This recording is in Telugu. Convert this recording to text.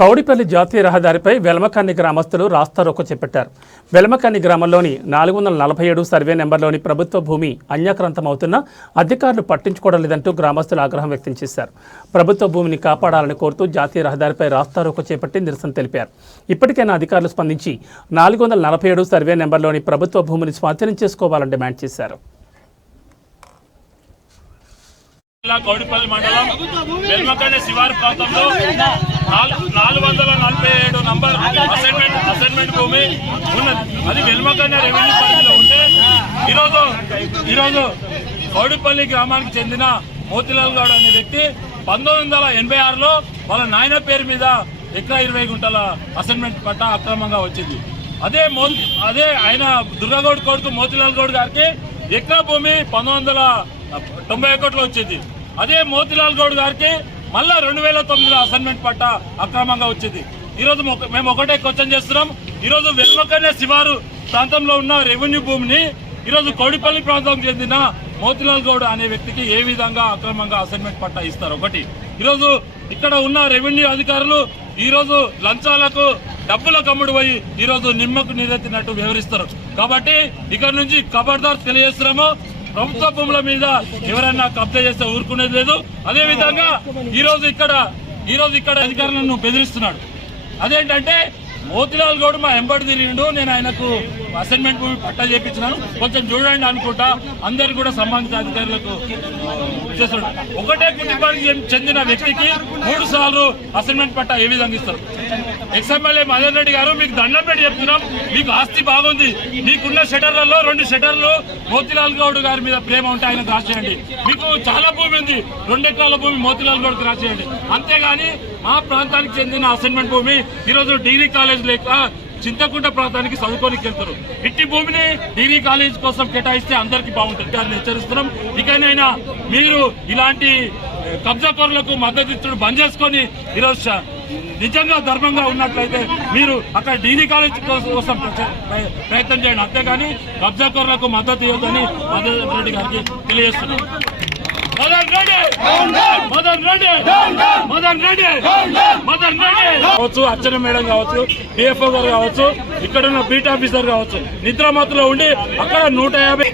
కౌడిపల్లి జాతీయ రహదారిపై వెలమకన్ని గ్రామస్తులు రాస్తారోకో చేపట్టారు. వెలమకన్ని గ్రామంలోని 447 సర్వే నెంబర్లోని ప్రభుత్వ భూమి అన్యాక్రాంతమవుతున్నా అధికారులు పట్టించుకోవడం లేదంటూ గ్రామస్తులు ఆగ్రహం వ్యక్తం చేశారు. ప్రభుత్వ భూమిని కాపాడాలని కోరుతూ జాతీయ రహదారిపై రాస్తారోకో చేపట్టి నిరసన తెలిపారు. ఇప్పటికైనా అధికారులు స్పందించి 447 సర్వే నెంబర్లోని ప్రభుత్వ భూమిని స్వాధీనం చేసుకోవాలని డిమాండ్ చేశారు. కౌడిపల్లి మండలం వెల్మకన్ని శివారు ప్రాంతంలో 447 నంబర్ అసైన్మెంట్ భూమి ఉన్నది. అది వెల్మకన్ని రెవెన్యూ పరిధిలో ఉంటే ఈరోజు కౌడిపల్లి గ్రామానికి చెందిన మోతిలాల్ గౌడ్ అనే వ్యక్తి 1986లో వాళ్ళ నాయన పేరు మీద ఎకరా 20 గుంటల అసైన్మెంట్ పట్టా అక్రమంగా వచ్చింది. అదే ఆయన దుర్గగౌడ్ కొడుకు మోతిలాల్ గౌడ్ గారికి ఎకరా భూమి 1991లో వచ్చింది. అదే మోతిలాల్ గౌడ్ గారికి మళ్ళా 2009లో అసైన్మెంట్ పట్టా అక్రమంగా వచ్చింది. ఈరోజు మేము ఒకటే క్వశ్చన్ చేస్తున్నాం. ఈరోజు వెల్మకన్ని శివారు ప్రాంతంలో ఉన్న రెవెన్యూ భూమిని ఈరోజు కౌడిపల్లి ప్రాంతం చెందిన మోతిలాల్ గౌడ్ అనే వ్యక్తికి ఏ విధంగా అక్రమంగా అసైన్మెంట్ పట్టా ఇస్తారు? ఒకటి, ఈరోజు ఇక్కడ ఉన్న రెవెన్యూ అధికారులు ఈరోజు లంచాలకు డబ్బులకు అమ్ముడు పోయి ఈరోజు నిమ్మకు నీరెత్తినట్టు వ్యవహరిస్తారు. కాబట్టి ఇక్కడ నుంచి ఖబర్దార్ తెలియజేస్తున్నాము. ప్రభుత్వ భూముల మీద ఎవరైనా కబ్జా చేస్తే ఊరుకునేది లేదు. అదేవిధంగా ఈరోజు ఇక్కడ అధికారులను బెదిరిస్తున్నాడు. అదేంటంటే మోతిలాల్ గౌడ్ మా ఎంబడి తిరిగిండు, నేను ఆయనకు అసైన్మెంట్ భూమి పట్టా చేయించినాను, కొంచెం చూడండి అనుకుంటా అందరు కూడా సంబంధిత అధికారులకు చేస్తున్నాడు. ఒకటే కుటుంబానికి చెందిన వ్యక్తికి 3 సార్లు అసైన్మెంట్ పట్టా ఏ విధంగా ఇస్తారు? ఎక్స్ఎమ్మెల్యే మదన్ రెడ్డి గారు, మీకు దండం పెట్టి చెప్తున్నాం, మీకు ఆస్తి బాగుంది, మీకున్న షటర్లలో 2 షటర్లు మోతిలాల్ గౌడ్ గారి మీద ప్రేమ ఉంటే ఆయనకు రాసేయండి. మీకు చాలా భూమి ఉంది, 2 ఎకరాల భూమి మోతిలాల్ గౌడ్కి రాసేయండి. అంతేగాని మా ప్రాంతానికి చెందిన అసైన్మెంట్ భూమి ఈరోజు డిగ్రీ కాలేజ్ లేక చింతకుంట ప్రాంతానికి చదువుకోనికి వెళ్తారు. ఇట్టి భూమిని డిగ్రీ కాలేజ్ కోసం కేటాయిస్తే అందరికీ బాగుంటుంది. గారిని హెచ్చరిస్తున్నాం. ఇకనైనా మీరు ఇలాంటి కబ్జాకోరులకు మద్దతు ఇచ్చడం బంద్ చేసుకొని ఈరోజు నిజంగా ధర్మంగా ఉన్నట్లయితే మీరు అక్కడ డిగ్రీ కాలేజ్ కోసం ప్రయత్నం చేయండి. అంతేగాని కబ్జాకోరులకు మద్దతు ఇవ్వద్దని మదన్ రెడ్డి గారికి తెలియజేస్తున్నాం. కావచ్చు, అర్చన మేడం కావచ్చు, డిఎఫ్ఓ గారు కావచ్చు, ఇక్కడ ఉన్న బీట్ ఆఫీసర్ కావచ్చు, నిద్రమత్తులో ఉండి అక్కడ 150